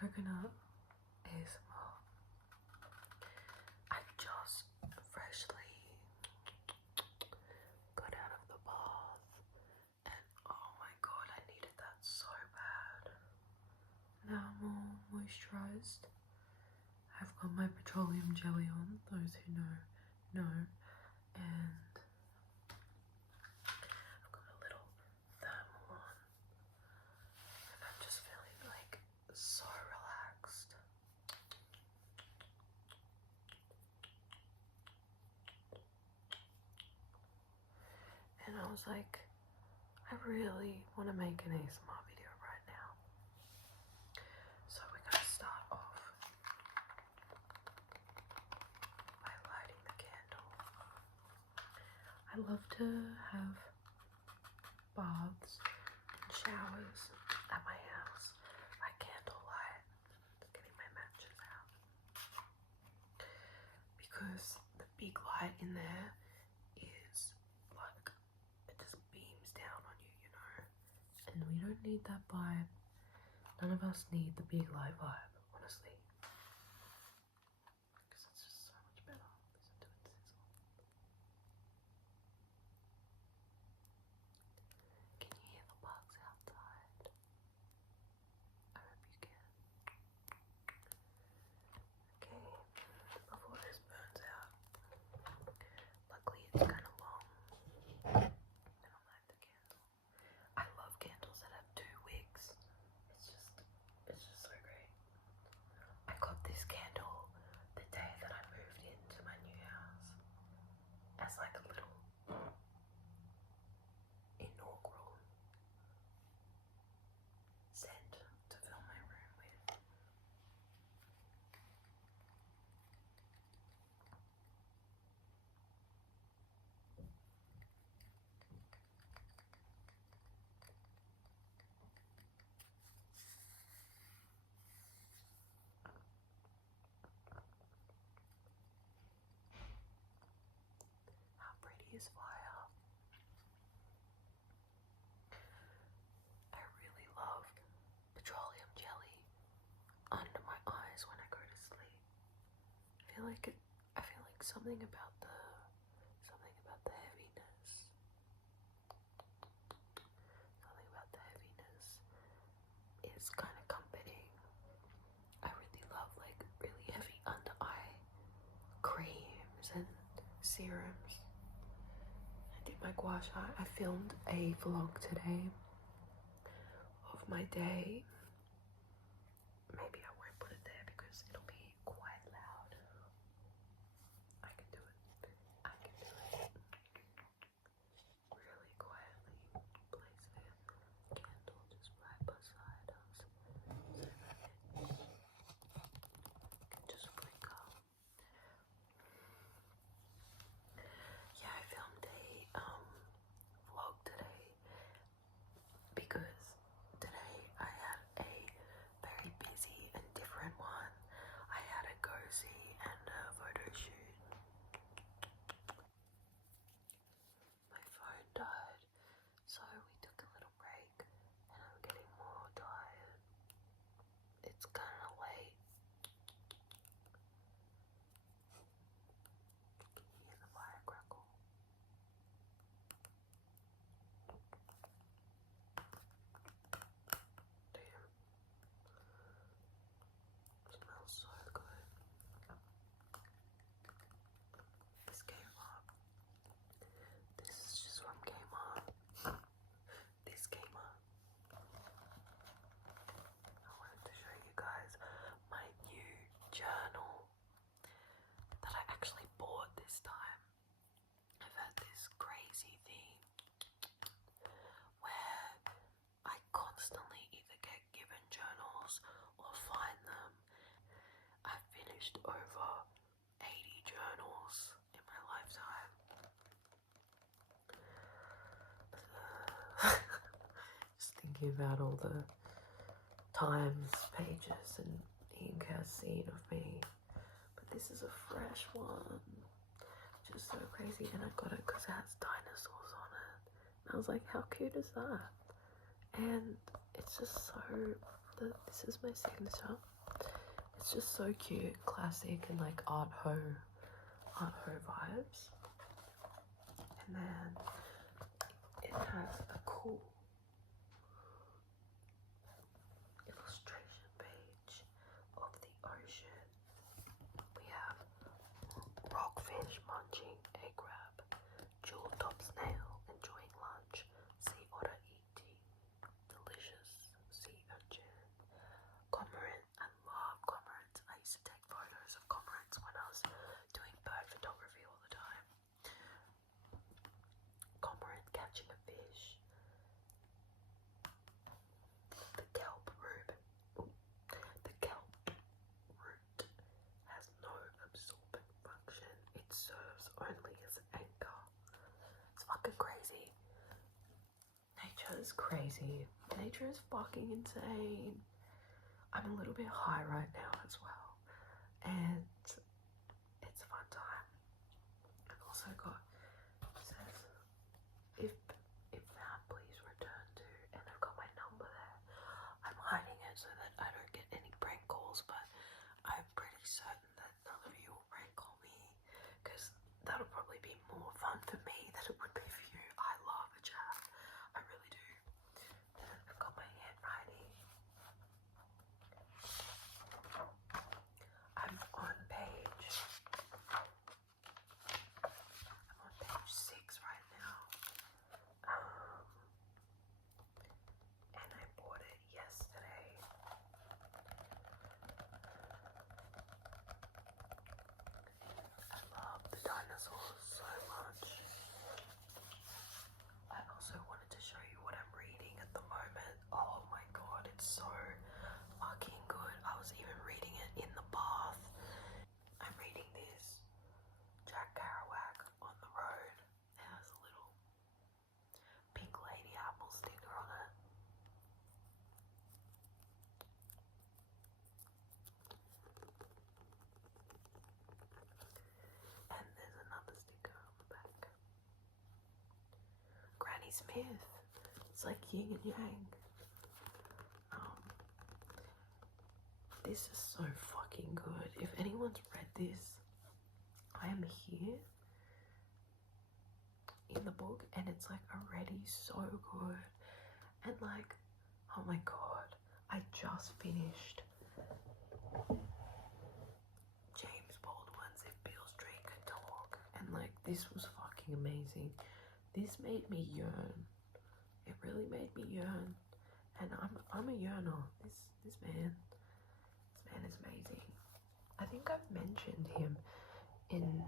coconut ASMR. I just freshly got out of the bath and oh my god, I needed that so bad. Now I'm all moisturised. I've got my petroleum jelly on, those who know, and I've got a little thermal on, and I'm just feeling like so relaxed. And I was like, I really want to make an ASMR video right now. So we're going to start off by lighting the candle. I love to have baths and showers at my house by candlelight. Just getting my matches out. Because the big light in there is like, it just beams down on you, you know? And we don't need that vibe. None of us need the big light vibe, honestly. Because it's just so much better. Listen to it sizzle. Can you hear the bugs outside? I hope you can. Okay, before this burns out. Luckily it's kind of long. I don't like the candle. I love candles that have 2 wicks. It's just so great. I got this candle the day that I moved into my new house as like a little inaugural scent to fill my room with. How pretty is fire? I really love petroleum jelly under my eyes when I go to sleep. I feel like something about the heaviness. Something about the heaviness is kind of comforting. I really love like really heavy under eye creams and serums. I did my gua sha. I filmed a vlog today of my day. Maybe I won't put it there because it'll be quite loud. I can do it. I can do it. Really quietly place the candle just right beside us so that it can just flicker. Yeah, I filmed a vlog today because today I had a very busy and different one. I had a go-see and a photo shoot. My phone died, so we took a little break and I'm getting more tired. It's kind of late. Can you hear the fire crackle? Damn. Smells so good. This came up. This is just from Kmart. This came up. I wanted to show you guys my new journal that I actually bought this time. I've had this crazy thing where I constantly either get given journals or find them. I've finished over 80 journals in my lifetime. Just thinking about all the times, pages and ink has seen of me. But this is a fresh one. Just so crazy. And I got it because it has dinosaurs on it. And I was like, how cute is that? And it's just so this is my signature. It's just so cute, classic, and like art ho vibes. And then it has a cool illustration page of the ocean. We have rockfish munching a crab, jewel top snail enjoying lunch, sea otter eating delicious sea urchin, cormorant. I love cormorants. I used to take photos of cormorants when I was doing bird photography all the time. Cormorant catching a fish. The kelp root. The kelp root has no absorbent function. It serves only as an anchor. It's fucking crazy. Nature is crazy. Nature is fucking insane. I'm a little bit high right now as well, and it's a fun time. I've also got, it says, if found, please return to, and I've got my number there. I'm hiding it so that I don't get any prank calls, but I'm pretty certain that none of you will prank call me, because that'll probably be more fun for me than it would be for you. I love a chat. I really do. I've got my handwriting. I'm on page 6 right now. And I bought it yesterday. I love the dinosaurs so much. I also wanted to show you what I'm reading at the moment. Oh my god, it's so fucking good. I was even reading it in the bath. I'm reading this Jack Kerouac on the road. It has a little pink lady apple sticker on it. And there's another sticker on the back. Granny Smith. It's like yin and yang. This is so fucking good. If anyone's read this, I am here in the book, and it's like already so good. And like, oh my god, I just finished James Baldwin's If Beale Street Could Talk, and like, this was fucking amazing. This made me yearn. It really made me yearn, and I'm a yearner. This man is amazing. I think I've mentioned him in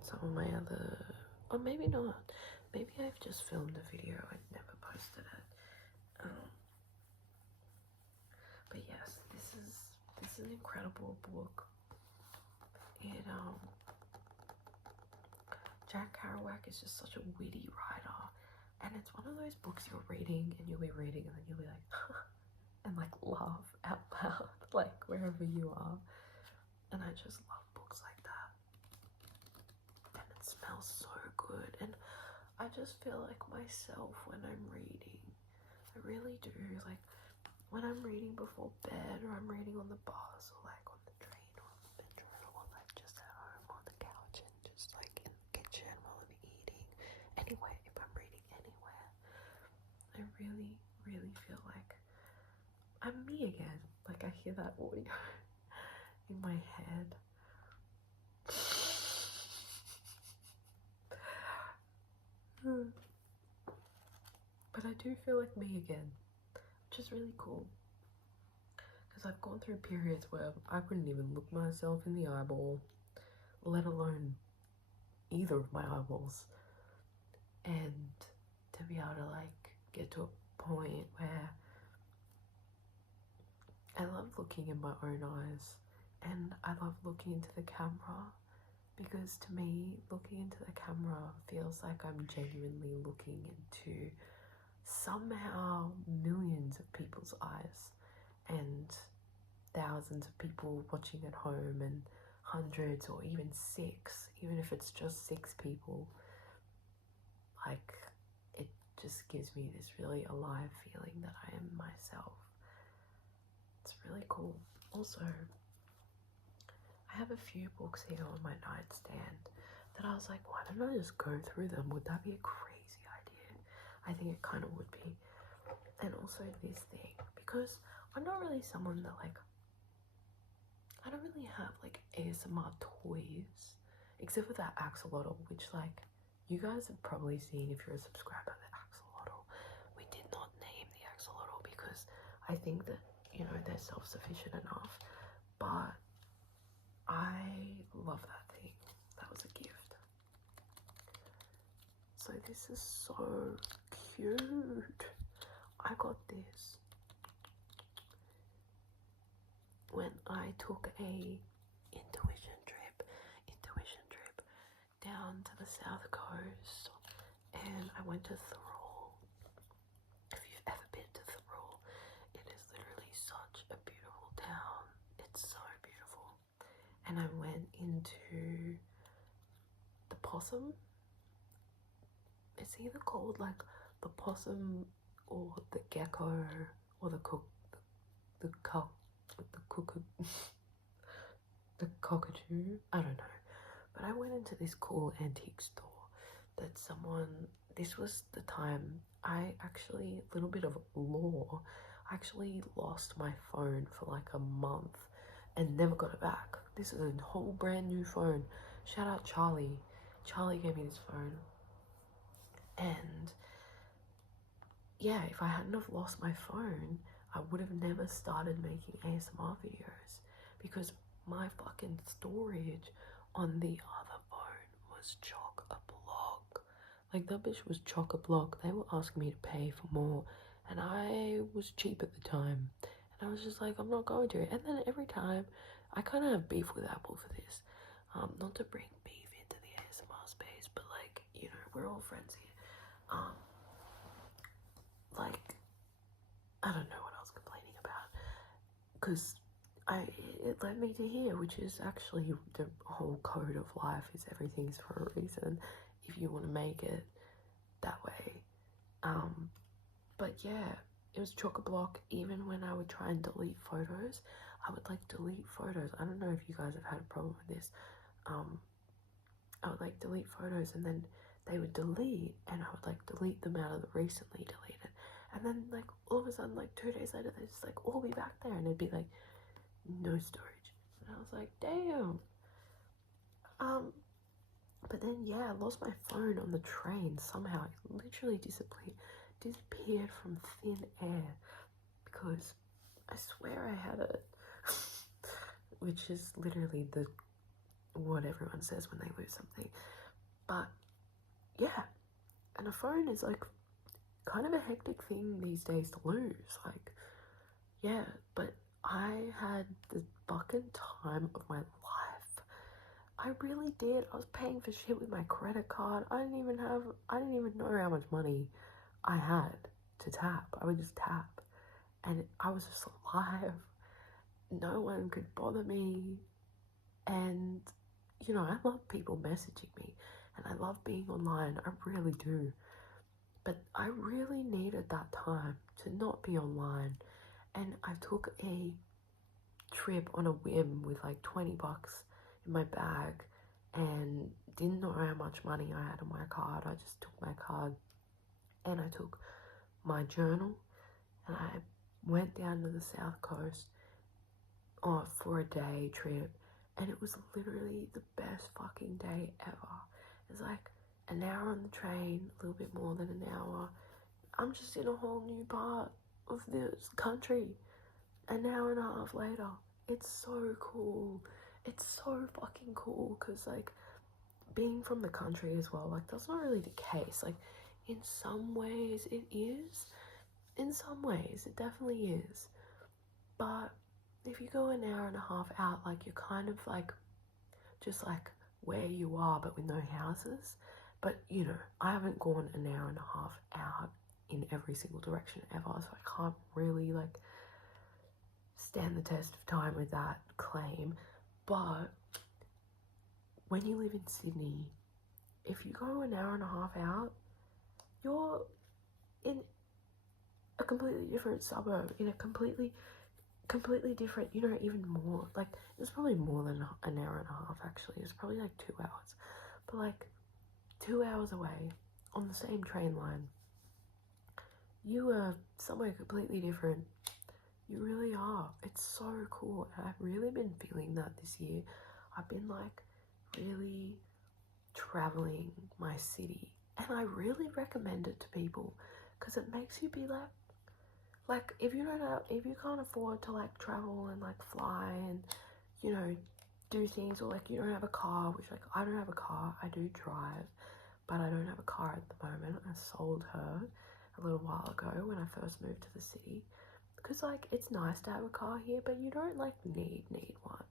some of my other, or maybe not. Maybe I've just filmed a video and never posted it. But yes, this is an incredible book. It Jack Kerouac is just such a witty writer, and it's one of those books you're reading and you'll be reading and then you'll be like and like laugh out loud, like wherever you are. And I just love books like that. And it smells so good, and I just feel like myself when I'm reading. I really do. Like when I'm reading before bed, or I'm reading on the bus, or like on the train, or on the metro, or like just at home on the couch, and just like in the kitchen while I'm eating. Anywhere, if I'm reading anywhere, I really, really feel like I'm me again. Like I hear that audio in my head. But I do feel like me again, which is really cool. Because I've gone through periods where I couldn't even look myself in the eyeball, let alone either of my eyeballs. And to be able to like get to a point where I love looking in my own eyes, and I love looking into the camera, because to me, looking into the camera feels like I'm genuinely looking into somehow millions of people's eyes, and thousands of people watching at home, and hundreds, or even 6, even if it's just 6 people. Like, it just gives me this really alive feeling that I am myself. It's really cool. Also, I have a few books here on my nightstand that I was like, why don't I just go through them? Would that be a crazy idea? I think it kind of would be. And also this thing, because I'm not really someone that like, I don't really have like ASMR toys, except for that axolotl, which like you guys have probably seen if you're a subscriber. The axolotl, we did not name the axolotl because I think that, you know, they're self-sufficient enough, but I love that thing. That was a gift. So this is so cute. I got this when I took a intuition trip down to the south coast, and I went to Thirroul. If you've ever been to Thirroul, it is literally such a beautiful town. It's so beautiful. And I went into the possum. It's either called like the possum or the gecko or the cuckoo, the cockatoo. I don't know. But I went into this cool antique store that this was the time I actually, a little bit of lore, I actually lost my phone for like a month and never got it back. This is a whole brand new phone. Shout out Charlie. Charlie gave me this phone. And yeah, if I hadn't have lost my phone, I would have never started making ASMR videos because my fucking storage on the other phone was chock-a-block. Like, that bitch was chock-a-block. They were asking me to pay for more, and I was cheap at the time. And I was just like, I'm not going to. And then every time, I kind of have beef with Apple for this. Not to bring beef into the ASMR space, but like, you know, we're all friends here. Like, I don't know what I was complaining about, because it led me to here, which is actually the whole code of life is everything's for a reason if you want to make it that way. But yeah, it was chock-a-block. Even when I would try and delete photos, I would like delete photos. I don't know if you guys have had a problem with this. I would like delete photos and then they would delete, and I would like delete them out of the recently deleted, and then like all of a sudden, like 2 days later, they just like all be back there, and it'd be like no storage. And I was like, damn. But then yeah, I lost my phone on the train somehow. It literally disappeared from thin air, because I swear I had it. Which is literally what everyone says when they lose something. But yeah, and a phone is like kind of a hectic thing these days to lose. Like, yeah, but I had the fucking time of my life. I really did. I was paying for shit with my credit card. I didn't even know how much money I had to tap. I would just tap, and I was just alive. No one could bother me. And you know, I love people messaging me, and I love being online. I really do. But I really needed that time to not be online. And I took a trip on a whim with like 20 bucks in my bag and didn't know how much money I had on my card. I just took my card and I took my journal and I went down to the south coast for a day trip, and it was literally the best fucking day ever. It's like an hour on the train, a little bit more than an hour. I'm just in a whole new part of this country an hour and a half later. It's so cool. It's so fucking cool, because like being from the country as well, like that's not really the case. Like in some ways it is, in some ways it definitely is, but if you go an hour and a half out, like you're kind of like just like where you are but with no houses. But you know, I haven't gone an hour and a half out in every single direction ever, so I can't really like stand the test of time with that claim. But when you live in Sydney, if you go an hour and a half out, you're in a completely different suburb, in a completely completely different, you know, even more, like, it was probably more than an hour and a half, actually. It was probably like 2 hours, but like 2 hours away on the same train line, you are somewhere completely different. You really are. It's so cool. And I've really been feeling that this year. I've been like really traveling my city, and I really recommend it to people because it makes you be like if you can't afford to like travel and like fly and, you know, do things, or like you don't have a car, which like I don't have a car. I do drive, but I don't have a car at the moment. I sold her a little while ago when I first moved to the city, because like it's nice to have a car here, but you don't like need one.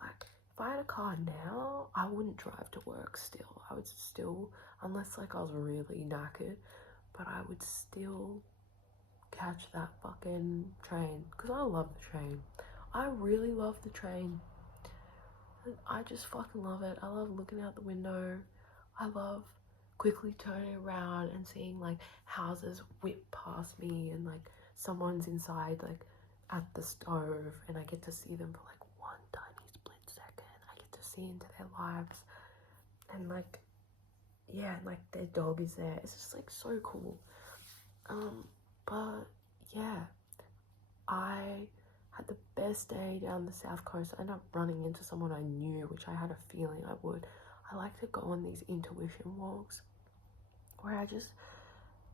Like if I had a car now, I wouldn't drive to work still. I would still, unless like I was really knackered, but I would still catch that fucking train, because I love the train. I really love the train. I just fucking love it. I love looking out the window. I love quickly turning around and seeing like houses whip past me, and like someone's inside like at the stove, and I get to see them for like one tiny split second. I get to see into their lives, and like, yeah, and like their dog is there. It's just like so cool. But yeah, I had the best day down the south coast. I ended up running into someone I knew, which I had a feeling I would. I like to go on these intuition walks where I just,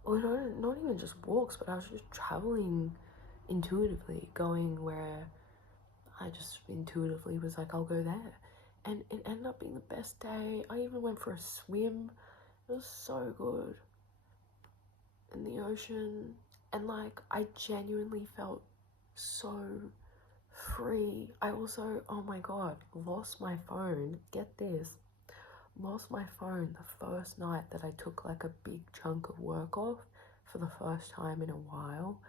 well, not even just walks, but I was just traveling intuitively, going where I just intuitively was like, I'll go there. And it ended up being the best day. I even went for a swim. It was so good in the ocean. And like, I genuinely felt so free. I also, oh my god, lost my phone. Get this. Lost my phone the first night that I took like a big chunk of work off for the first time in a while.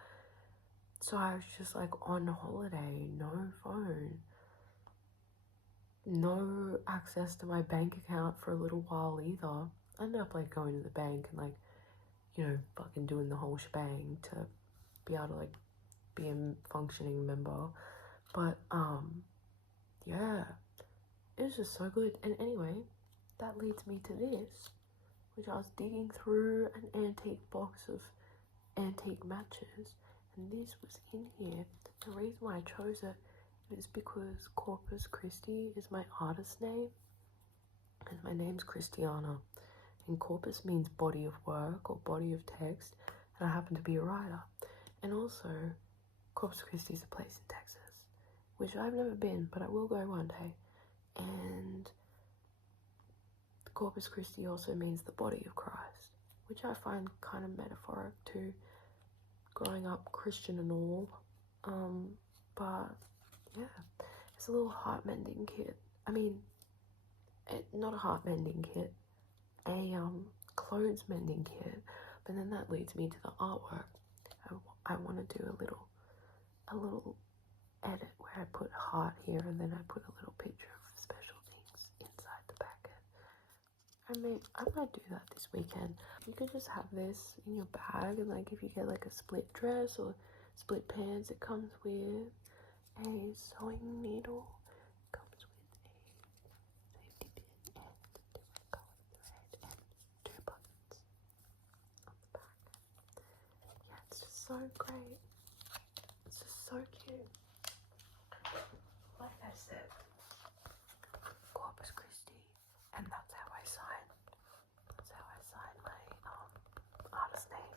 So I was just like on holiday, no phone, no access to my bank account for a little while either. I ended up like going to the bank and like, you know, fucking doing the whole shebang to be able to like be a functioning member. But yeah, it was just so good. And anyway, that leads me to this, which I was digging through an antique box of antique matches, and this was in here. The reason why I chose it is because Corpus Christi is my artist name, and my name's Christiana, and corpus means body of work or body of text, and I happen to be a writer. And also, Corpus Christi is a place in Texas, which I've never been, but I will go one day. And Corpus Christi also means the body of Christ, which I find kind of metaphoric to growing up Christian and all. But yeah, it's a little heart mending kit. I mean, not a heart mending kit, a clothes mending kit. But then that leads me to the artwork. I want to do a little edit where I put heart here, and then I put a little picture of special things inside the packet. I might do that this weekend. You could just have this in your bag, and like if you get like a split dress or split pants, it comes with a sewing needle, it comes with a safety pin and different colored thread and 2 buttons on the back. Yeah, it's just so great. It's just so cute. Like I said, Corpus Christi, and that's how I sign. That's how I sign my artist name.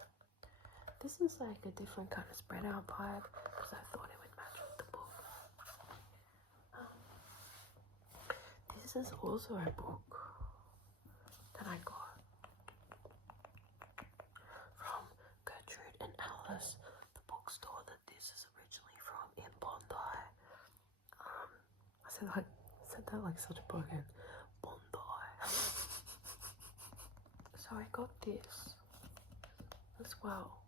This is like a different kind of spread out vibe because I thought it would match with the book. This is also a book that I got from Gertrude and Alice, the bookstore that this is originally from in Bondi. I said that like such a bogan. Bondi. So I got this as well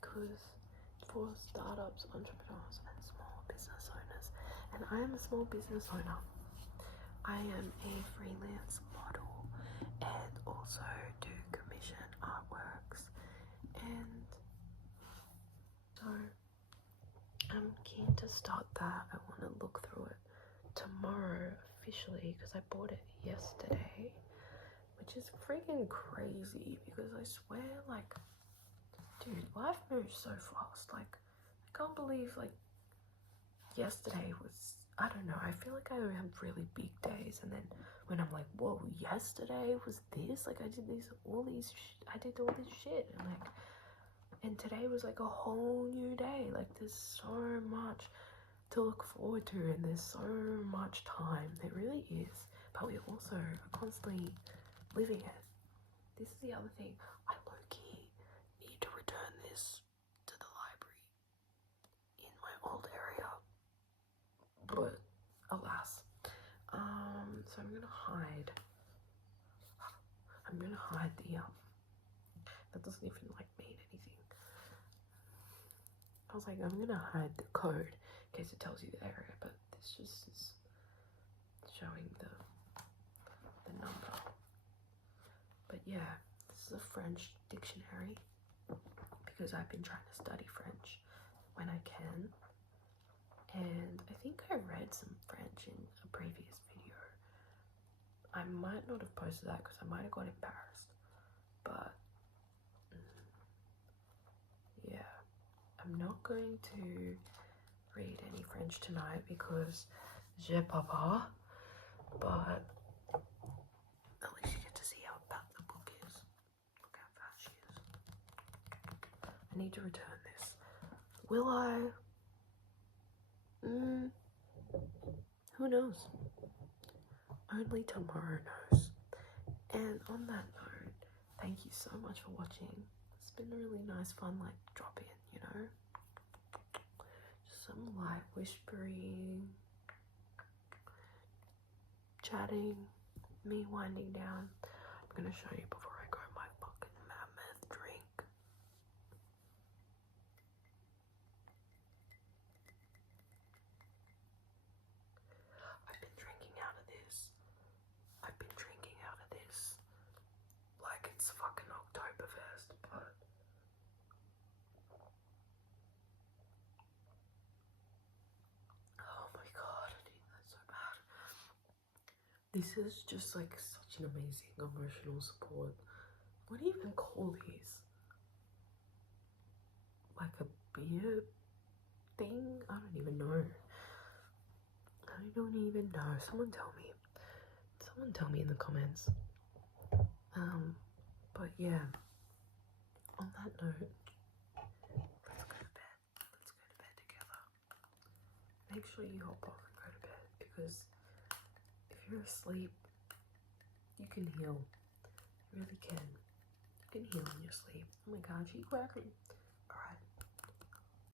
because for startups, entrepreneurs, and small business owners, and I am a small business owner. I am a freelance model and also do commission artworks, and so I'm keen to start that. I want to look through it tomorrow officially because I bought it yesterday, which is freaking crazy because I swear, like, dude, life moves so fast. Like, I can't believe, like, yesterday was, I don't know, I feel like I have really big days, and then when I'm like, whoa, yesterday was this, like, I did all this shit, and like, and today was like a whole new day. Like, there's so much to look forward to, and there's so much time. There really is, but we also are constantly living it. This is the other thing. I low-key need to return this to the library in my old area, but alas. So I'm gonna hide the that doesn't even like mean anything. I was like, I'm gonna hide the code in case it tells you the area, but this just is showing the number. But yeah, this is a French dictionary because I've been trying to study French when I can, and I think I read some French in a previous video. I might not have posted that because I might have got embarrassed, but yeah, I'm not going to read any French tonight because je peux pas, but at least you get to see how fat the book is. Look how fat she is. I need to return this. Will I? Who knows? Only tomorrow knows. And on that note, thank you so much for watching. It's been a really nice fun, like, drop in, you know? Just some light whispering, chatting, me winding down. I'm gonna show you before I go my fucking mammoth drink. I've been drinking out of this. Like it's fucking Oktoberfest, but oh my god, I need that so bad. This is just like such an amazing emotional support. What do you even call these? Like a beer thing? I don't even know. Someone tell me in the comments. But yeah, on that note, let's go to bed. Let's go to bed together. Make sure you hop off and go to bed, because if you're asleep, you can heal. You really can. You can heal in your sleep. Oh my god, she quacking.